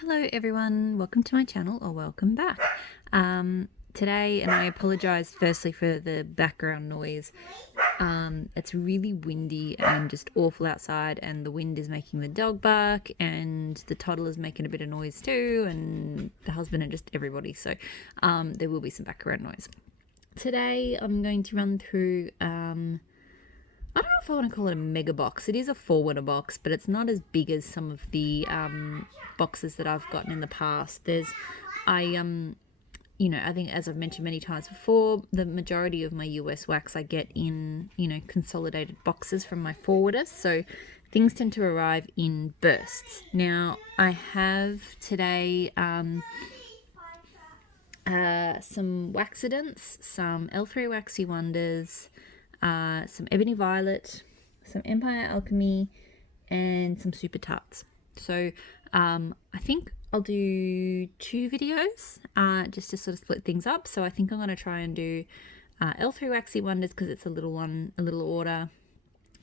Hello everyone, welcome to my channel or welcome back. Today, and I apologise firstly for the background noise, it's really windy and just awful outside, and the wind is making the dog bark and the toddler's making a bit of noise too, and the husband and just everybody, so there will be some background noise. Today I'm going to run through I don't know if I want to call it a mega box. It is a 4-winner box, but it's not as big as some of the boxes that I've gotten in the past. I think, as I've mentioned many times before, the majority of my US wax I get in, consolidated boxes from my forwarders. So things tend to arrive in bursts. Now, I have today some Waxidents, some L3 Waxy Wonders, some Ebony Violet, some Empire Alchemy, and some Super Tarts. So I think I'll do 2 videos just to sort of split things up. So I think I'm going to try and do L3 Waxy Wonders because it's a little order,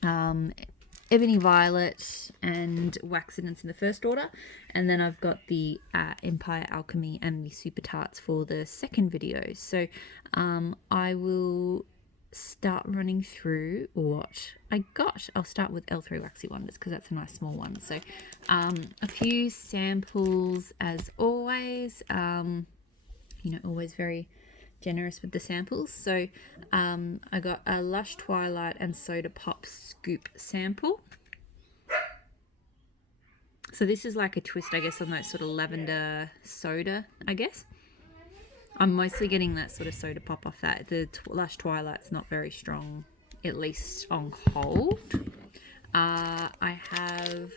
Ebony Violet and Waxidents in the first order, and then I've got the Empire Alchemy and the Super Tarts for the second video. So I will start running through what I got. I'll start with L3 Waxy Wonders because that's a nice small one. So a few samples as always, always very generous with the samples. So I got a Lush Twilight and Soda Pop Scoop sample. So this is like a twist, I guess, on that sort of lavender soda, I guess. I'm mostly getting that sort of soda pop off that. The Lush Twilight's not very strong, at least on cold. I have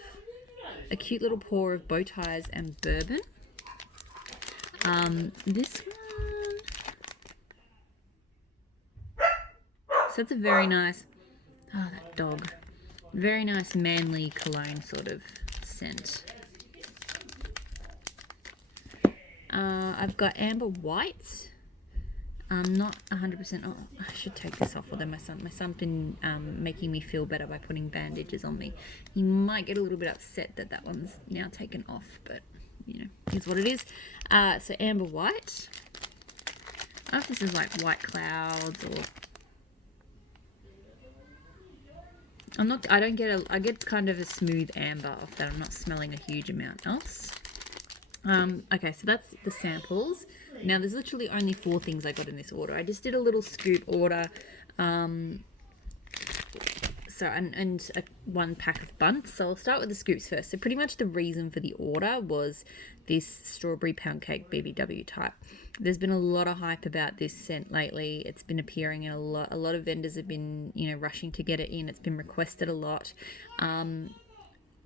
a cute little pour of bow ties and bourbon. This one, so that's a very nice, that dog, very nice manly cologne sort of scent. I've got Amber White. I'm not 100%. Oh, I should take this off. Although my son's been making me feel better by putting bandages on me. He might get a little bit upset that one's now taken off, but it's what it is. So Amber White. I don't know if this is like White Clouds or. I get kind of a smooth amber off that. I'm not smelling a huge amount else. Okay, so that's the samples. Now, there's literally only 4 things I got in this order. I just did a little scoop order. And 1 pack of bunts. So I'll start with the scoops first. So pretty much the reason for the order was this strawberry Pancake Bbw type. There's been a lot of hype about this scent lately. It's been appearing in a lot of vendors have been, rushing to get it in. It's been requested a lot.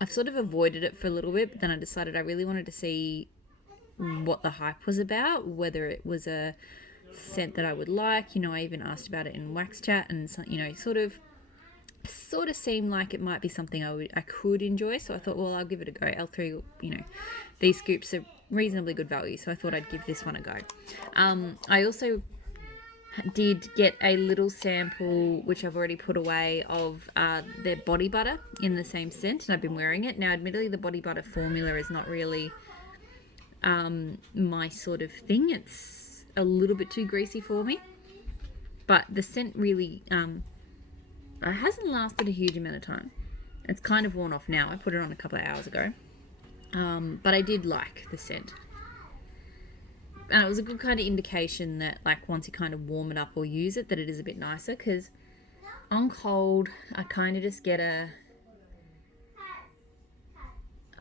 I've sort of avoided it for a little bit, but then I decided I really wanted to see what the hype was about, whether it was a scent that I would like. I even asked about it in Wax Chat, and sort of seemed like it might be something I could enjoy. So I thought, well, I'll give it a go. L3, these scoops are reasonably good value, so I thought I'd give this one a go. I also did get a little sample, which I've already put away, of their body butter in the same scent, and I've been wearing it. Now, admittedly, the body butter formula is not really my sort of thing. It's a little bit too greasy for me, but the scent really it hasn't lasted a huge amount of time. It's kind of worn off now. I put it on a couple of hours ago, but I did like the scent. And it was a good kind of indication that, like, once you kind of warm it up or use it, that it is a bit nicer. Because on cold, I kind of just get a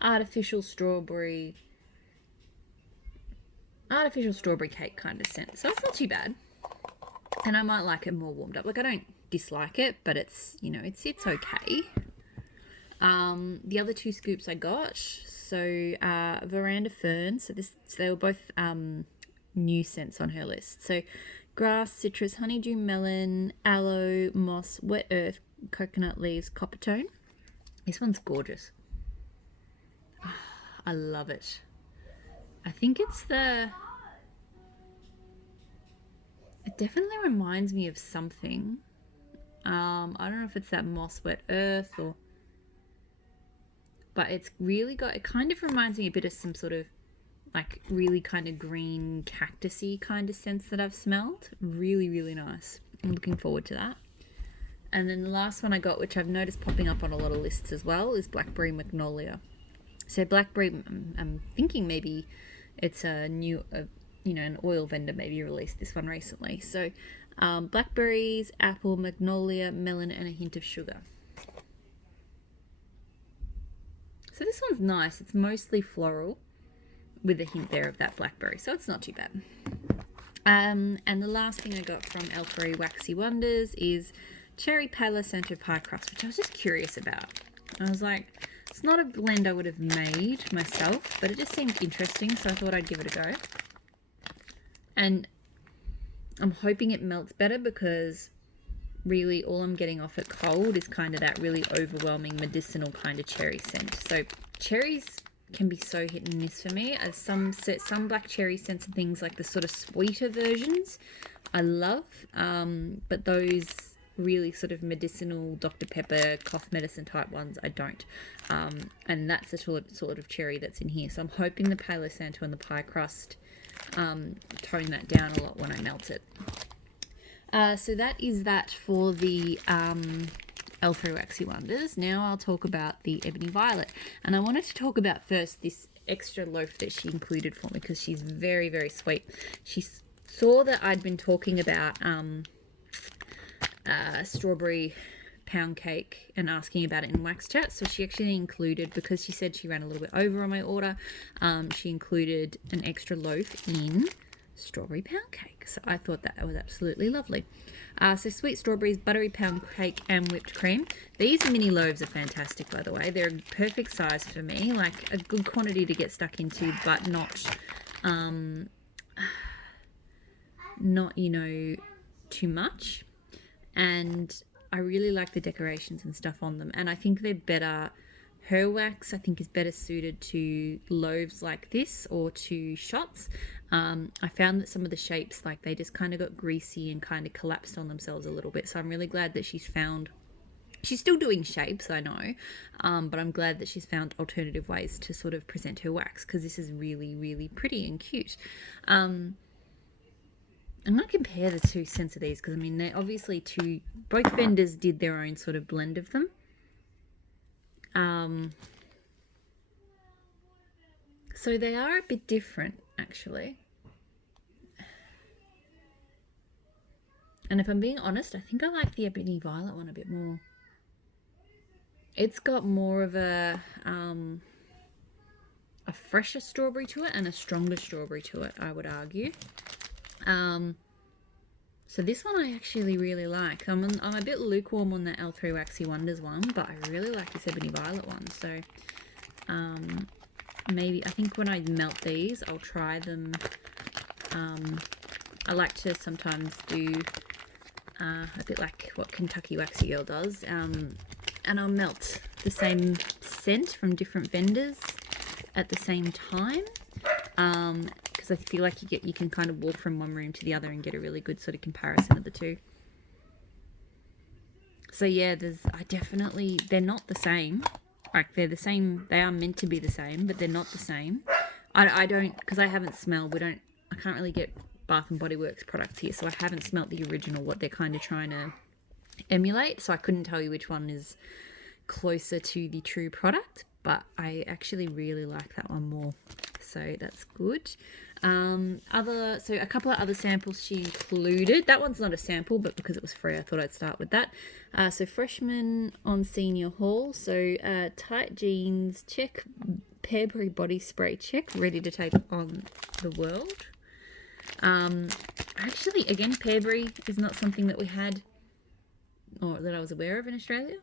artificial strawberry cake kind of scent. So it's not too bad. And I might like it more warmed up. Like, I don't dislike it, but it's, it's okay. The other 2 scoops I got, so Veranda Fern. So they were both new scents on her list. So grass, citrus, honeydew, melon, aloe, moss, wet earth, coconut leaves, copper tone. This one's gorgeous. I love it. I think it definitely reminds me of something. I don't know if it's that moss, wet earth, or but it's really got, it kind of reminds me a bit of some sort of like really kind of green cactusy kind of scents that I've smelled. Really, really nice. I'm looking forward to that. And then the last one I got, which I've noticed popping up on a lot of lists as well, is Blackberry Magnolia. So Blackberry, I'm thinking maybe it's a new, an oil vendor maybe released this one recently. So blackberries, apple, magnolia, melon, and a hint of sugar. So this one's nice. It's mostly floral with a hint there of that blackberry. So it's not too bad. And the last thing I got from L3 Waxy Wonders is Cherry Palo Santo Pie Crust, which I was just curious about. I was like, it's not a blend I would have made myself, but it just seemed interesting, so I thought I'd give it a go. And I'm hoping it melts better because really all I'm getting off it cold is kind of that really overwhelming medicinal kind of cherry scent. So cherries can be so hit and miss for me. As some black cherry scents and things like the sort of sweeter versions I love, but those really sort of medicinal Dr. Pepper cough medicine type ones I don't. And that's the sort of cherry that's in here. So I'm hoping the Palo Santo and the pie crust tone that down a lot when I melt it. So that is that for the L3 Waxy Wonders. Now I'll talk about the Ebony Violet. And I wanted to talk about first this extra loaf that she included for me because she's very, very sweet. She saw that I'd been talking about strawberry pound cake and asking about it in Wax Chat. So she actually included, because she said she ran a little bit over on my order, she included an extra loaf in strawberry pound cake. So I thought that was absolutely lovely. So sweet strawberries, buttery pound cake, and whipped cream. These mini loaves are fantastic, by the way. They're a perfect size for me, like a good quantity to get stuck into, but not too much. And I really like the decorations and stuff on them, and I think they're better. Her wax, I think, is better suited to loaves like this or to shots. I found that some of the shapes, like they just kind of got greasy and kind of collapsed on themselves a little bit. So I'm really glad that she's still doing shapes, I know, but I'm glad that she's found alternative ways to sort of present her wax, because this is really, really pretty and cute. I'm going to compare the two scents of these because, I mean, they're obviously both vendors did their own sort of blend of them. So they are a bit different, actually. And if I'm being honest, I think I like the Ebony Violet one a bit more. It's got more of a fresher strawberry to it and a stronger strawberry to it, I would argue. So this one I actually really like. I'm a bit lukewarm on the L3 Waxy Wonders one, but I really like this Ebony Violet one. So maybe, I think when I melt these, I'll try them. I like to sometimes do a bit like what Kentucky Waxy Girl does, and I'll melt the same scent from different vendors at the same time. Because I feel like you can kind of walk from one room to the other and get a really good sort of comparison of the two. So yeah, they're not the same. Like they're the same, they are meant to be the same, but they're not the same. I don't, because I haven't smelled, I can't really get Bath and Body Works products here, so I haven't smelt the original, what they're kind of trying to emulate, so I couldn't tell you which one is closer to the true product, but I actually really like that one more, so that's good. So a couple of other samples she included. That one's not a sample, but because it was free, I thought I'd start with that. So freshman on senior haul. So tight jeans, check. Pearberry body spray, check. Ready to take on the world. Actually, again, Pearberry is not something that we had or that I was aware of in Australia.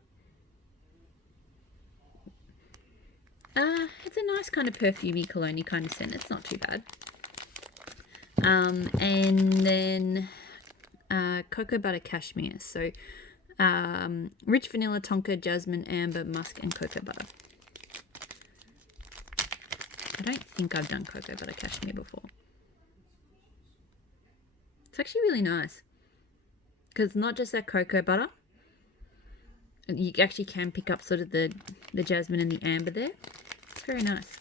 It's a nice kind of perfumey, cologne-y kind of scent. It's not too bad. And then cocoa butter cashmere. So rich vanilla, tonka, jasmine, amber, musk, and cocoa butter. I don't think I've done cocoa butter cashmere before. It's actually really nice because not just that cocoa butter. You actually can pick up sort of the jasmine and the amber there. It's very nice.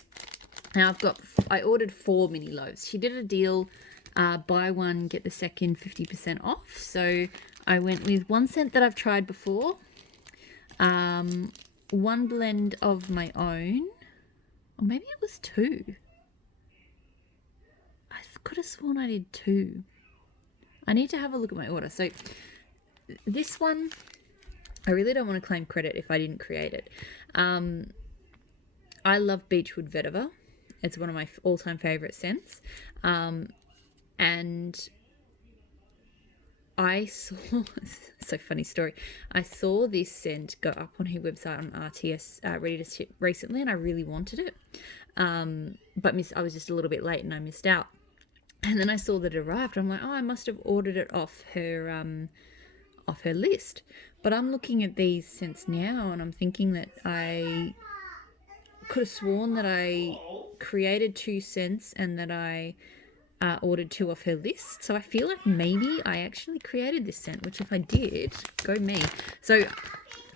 Now I've got I ordered 4 mini loaves. She did a deal, buy one, get the second 50% off. So I went with 1 scent that I've tried before, 1 blend of my own, or maybe it was 2. I could have sworn I did 2. I need to have a look at my order. So this one, I really don't want to claim credit if I didn't create it. I love Beechwood Vetiver. It's one of my all-time favorite scents. And I saw, so funny story, I saw this scent go up on her website on RTS Ready to Ship recently, and I really wanted it. But I was just a little bit late and I missed out. And then I saw that it arrived. I'm like, oh, I must have ordered it off her list. But I'm looking at these scents now and I'm thinking that I could have sworn that I created 2 scents and that I ordered 2 off her list. So I feel like maybe I actually created this scent, which if I did, go me. So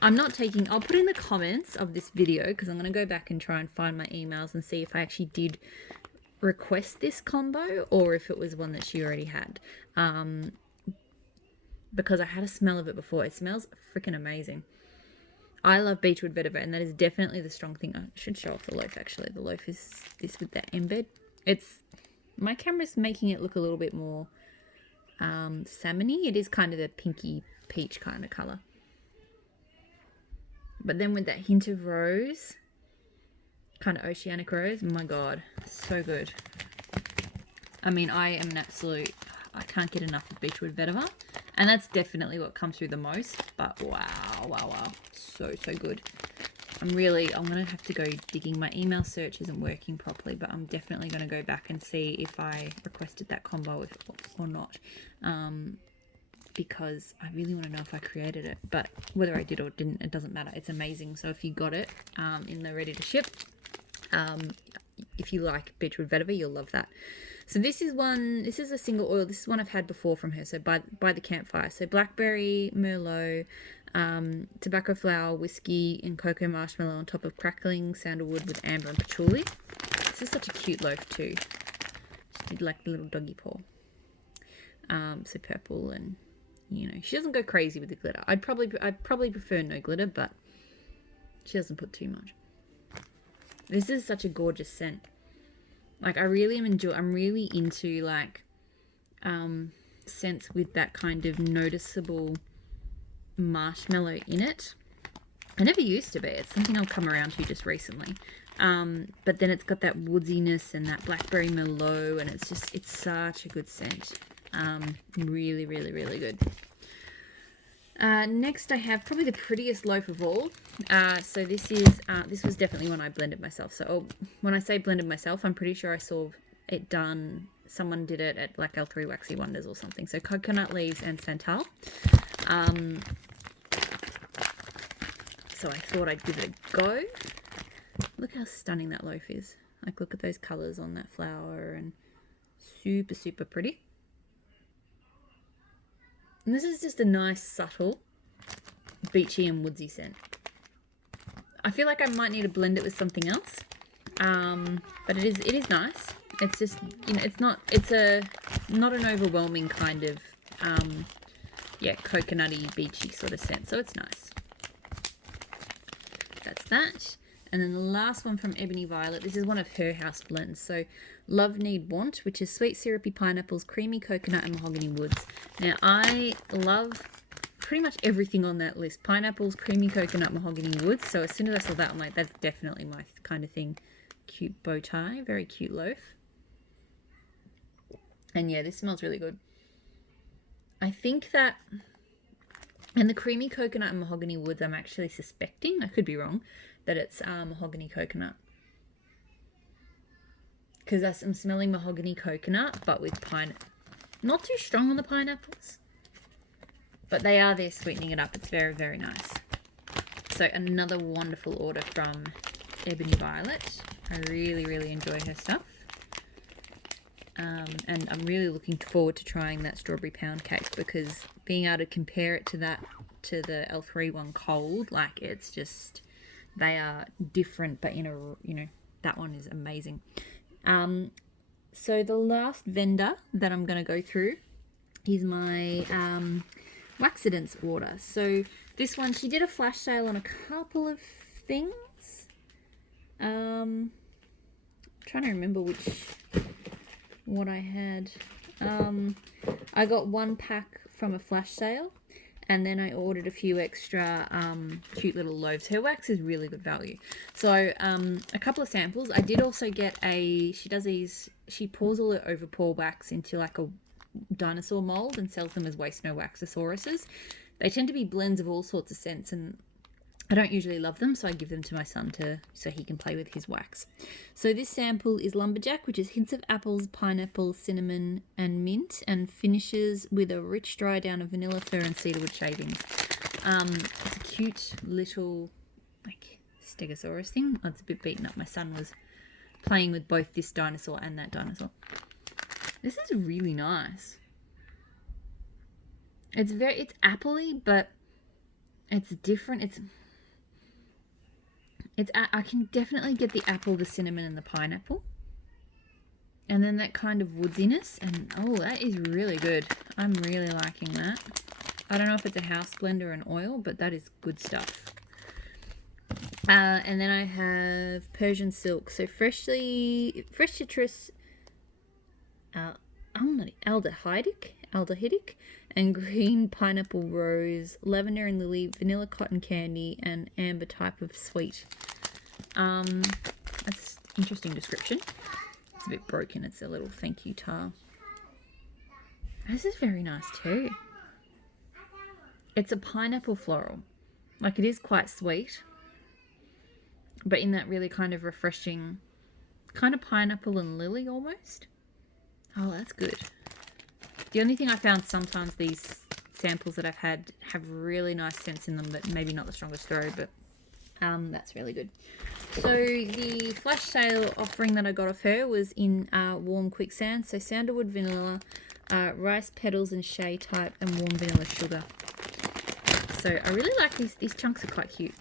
I'm not taking, I'll put in the comments of this video because I'm going to go back and try and find my emails and see if I actually did request this combo or if it was one that she already had. Because I had a smell of it before. It smells freaking amazing. I love Beechwood Vetiver, and that is definitely the strong thing. I should show off the loaf, actually. The loaf is this with that embed. My camera's making it look a little bit more salmony. It is kind of the pinky peach kind of colour. But then with that hint of rose, kind of oceanic rose, my God, so good. I mean, I am an absolute, I can't get enough of Beechwood Vetiver. And that's definitely what comes through the most. But wow. So good. I'm going to have to go digging. My email search isn't working properly, but I'm definitely going to go back and see if I requested that combo or not. Because I really want to know if I created it. But whether I did or didn't, it doesn't matter. It's amazing. So if you got it in the ready to ship, if you like Beechwood Vetiver, you'll love that. So this is a single oil. This is one I've had before from her. So by the campfire. So Blackberry, Merlot, tobacco flower, whiskey, and cocoa marshmallow on top of crackling sandalwood with amber and patchouli. This is such a cute loaf too. She did like the little doggy paw. So purple, and you know, she doesn't go crazy with the glitter. I'd probably prefer no glitter, but she doesn't put too much. This is such a gorgeous scent. Like, I'm really into like scents with that kind of noticeable marshmallow in it. I never used to be. It's something I've come around to just recently. But then it's got that woodiness and that blackberry merlot, and it's such a good scent. Really good. Next I have probably the prettiest loaf of all. So this was definitely one I blended myself. So when I say blended myself, I'm pretty sure I saw it done. Someone did it at like L3 Waxy Wonders or something. So coconut leaves and santal. So I thought I'd give it a go. Look how stunning that loaf is. Like, look at those colours on that flower, and super pretty. And this is just a nice, subtle, beachy and woodsy scent. I feel like I might need to blend it with something else. But it is nice. It's just, you know, it's not an overwhelming kind of, coconutty, beachy sort of scent. So it's nice. That's that. And then the last one from Ebony Violet. This is one of her house blends. So Love Need Want, which is sweet syrupy pineapples, creamy coconut, and mahogany woods. Now, I love pretty much everything on that list. Pineapples, creamy coconut, mahogany woods. So as soon as I saw that, I'm like, that's definitely my kind of thing. Cute bow tie. Very cute loaf. And yeah, this smells really good. I think that... And the creamy coconut and mahogany woods, I'm actually suspecting, I could be wrong, that it's mahogany coconut. Because I'm smelling mahogany coconut, but with pineapple. Not too strong on the pineapples. But they are there sweetening it up. It's very nice. So another wonderful order from Ebony Violet. I really enjoy her stuff. And I'm really looking forward to trying that strawberry pound cake, because being able to compare it to the L3 one cold, like, it's just, they are different, but in a, you know, that one is amazing. So the last vendor that I'm going to go through is my Waxidents order. So this one, she did a flash sale on a couple of things. Trying to remember what I had. I got one pack from a flash sale, and then I ordered a few extra cute little loaves. Her wax is really good value. So a couple of samples. I did also get she pours all the overpour wax into like a dinosaur mold and sells them as waste no waxosauruses. They tend to be blends of all sorts of scents, and I don't usually love them, so I give them to my son so he can play with his wax. So this sample is Lumberjack, which is hints of apples, pineapple, cinnamon, and mint, and finishes with a rich dry down of vanilla, fir, and cedarwood shavings. It's a cute little like stegosaurus thing. Oh, it's a bit beaten up. My son was playing with both this dinosaur and that dinosaur. This is really nice. It's appley, but it's different. I can definitely get the apple, the cinnamon, and the pineapple. And then that kind of woodsiness. And, oh, that is really good. I'm really liking that. I don't know if it's a house blend or an oil, but that is good stuff. And then I have Persian Silk. So fresh citrus, aldehydic, and green pineapple rose, lavender and lily, vanilla cotton candy, and amber type of sweet. That's an interesting description. It's a bit broken. It's a little thank you tar. This is very nice too. It's a pineapple floral. Like, it is quite sweet, but in that really kind of refreshing, kind of pineapple and lily almost. Oh, that's good. The only thing I found, sometimes these samples that I've had have really nice scents in them, but maybe not the strongest throw, but that's really good. So the flash sale offering that I got off her was in warm quicksand, so sandalwood vanilla, rice petals and shea type, and warm vanilla sugar. So I really like these chunks are quite cute.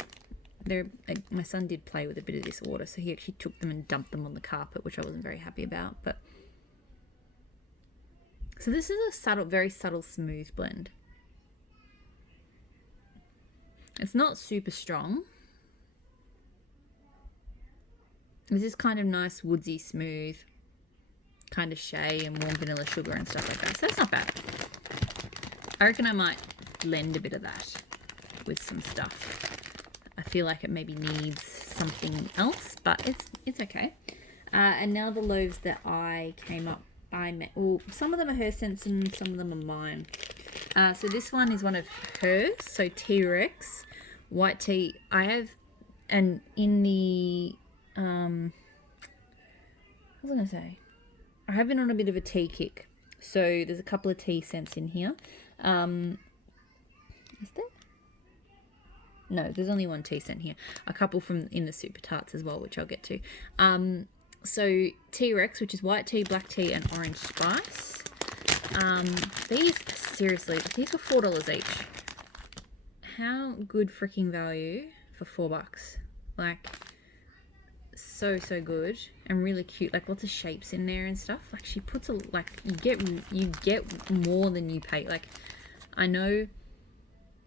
My son did play with a bit of this order, so he actually took them and dumped them on the carpet, which I wasn't very happy about, but so this is a very subtle, smooth blend. It's not super strong. This is kind of nice, woodsy, smooth, kind of shea and warm vanilla sugar and stuff like that. So that's not bad. I reckon I might blend a bit of that with some stuff. I feel like it maybe needs something else, but it's okay. And now the loaves that I met. Well, some of them are her scents and some of them are mine. So this one is one of hers. So T-Rex, white tea. I have, and in the, what was I going to say? I have been on a bit of a tea kick. So there's a couple of tea scents in here. Is there? No, there's only one tea scent here. A couple from in the super tarts as well, which I'll get to. So T-Rex, which is white tea, black tea, and orange spice. These, seriously, these were $4 each. How good freaking value for $4. Like, so good and really cute. Like, lots of shapes in there and stuff. Like, she puts you get more than you pay. Like, I know,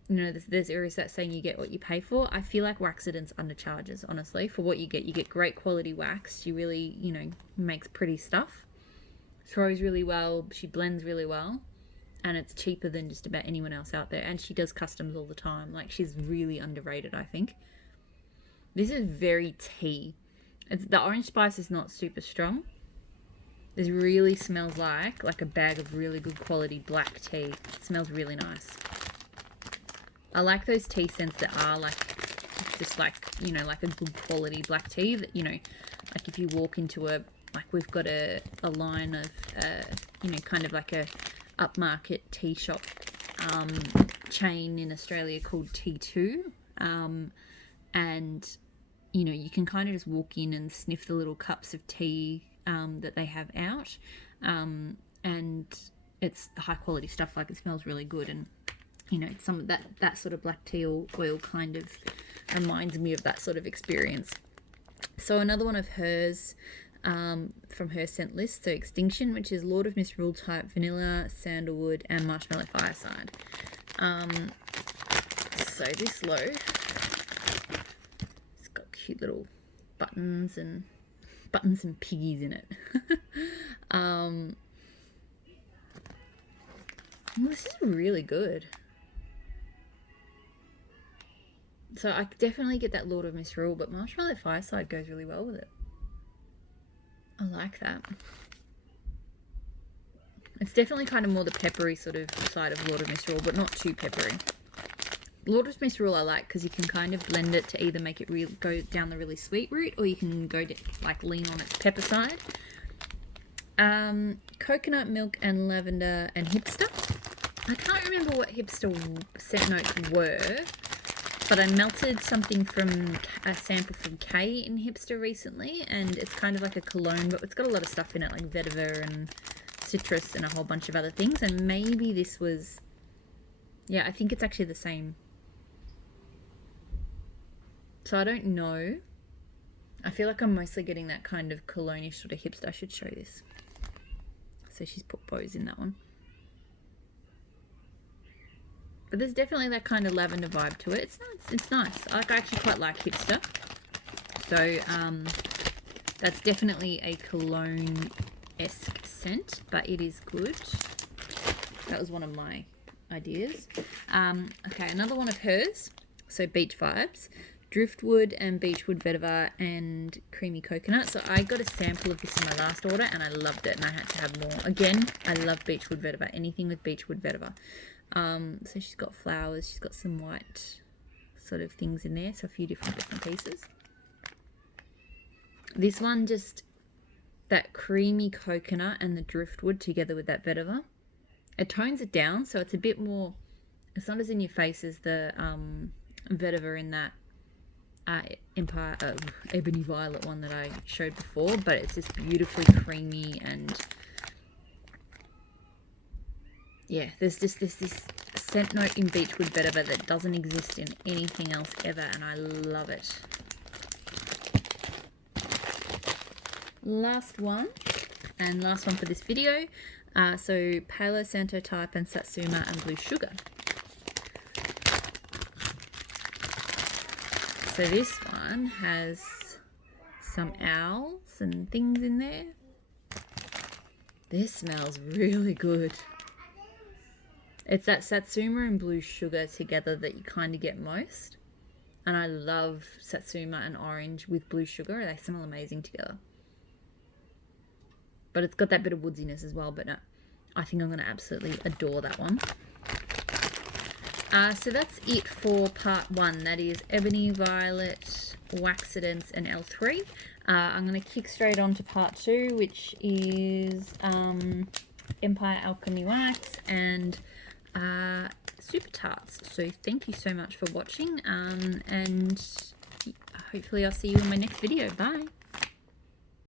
there's areas that saying you get what you pay for. I feel like Waxidents undercharges, honestly, for what you get. You get great quality wax. She really, makes pretty stuff. Throws really well. She blends really well. And it's cheaper than just about anyone else out there. And she does customs all the time. Like, she's really underrated, I think. This is very tea. The orange spice is not super strong. This really smells like a bag of really good quality black tea. It smells really nice. I like those tea scents that are just like a good quality black tea that, like if you walk into we've got a line of, kind of like a upmarket tea shop chain in Australia called T2. And, you can kind of just walk in and sniff the little cups of tea that they have out. And it's the high quality stuff. Like, it smells really good. And, some of that sort of black tea oil kind of reminds me of that sort of experience. So another one of hers, from her scent list. So Extinction, which is Lord of Misrule type, vanilla, sandalwood, and marshmallow fireside. So this loaf, it's got cute little buttons and piggies in it. This is really good. So I definitely get that Lord of Misrule, but Marshmallow Fireside goes really well with it. I like that. It's definitely kind of more the peppery sort of side of Lord of Misrule, but not too peppery. Lord of Misrule I like because you can kind of blend it to either make it go down the really sweet route, or you can go like lean on its pepper side. Coconut milk and lavender and hipster. I can't remember what hipster scent notes were, but I melted something from a sample from Kay in hipster recently, and it's kind of like a cologne, but it's got a lot of stuff in it, like vetiver and citrus and a whole bunch of other things. And maybe this was, yeah, I think it's actually the same. So I don't know. I feel like I'm mostly getting that kind of cologne-ish sort of hipster. I should show this. So she's put bows in that one. But there's definitely that kind of lavender vibe to it. It's nice. It's nice. I actually quite like hipster. So that's definitely a cologne-esque scent, but it is good. That was one of my ideas. Okay, another one of hers. So Beach Vibes. Driftwood and Beechwood Vetiver and Creamy Coconut. So I got a sample of this in my last order and I loved it, and I had to have more. Again, I love Beechwood Vetiver. Anything with Beechwood Vetiver. So she's got flowers. She's got some white sort of things in there. So a few different pieces. This one, just that creamy coconut and the driftwood together with that vetiver. It tones it down, so it's a bit more, it's not as in your face as the vetiver in that Ebony Violet one that I showed before, but it's just beautifully creamy, and yeah, there's just this scent note in Beechwood Vetiver that doesn't exist in anything else ever, and I love it. Last one for this video. So Palo Santo type and Satsuma and Blue Sugar. So this one has some owls and things in there. This smells really good. It's that Satsuma and Blue Sugar together that you kind of get most. And I love Satsuma and orange with Blue Sugar. They smell amazing together. But it's got that bit of woodsiness as well. But no, I think I'm going to absolutely adore that one. So that's it for part 1. That is Ebony, Violet, Waxidents, and L3. I'm going to kick straight on to part 2, which is Empire Alchemy Wax and Super Tarts. So thank you so much for watching, and hopefully I'll see you in my next video. Bye!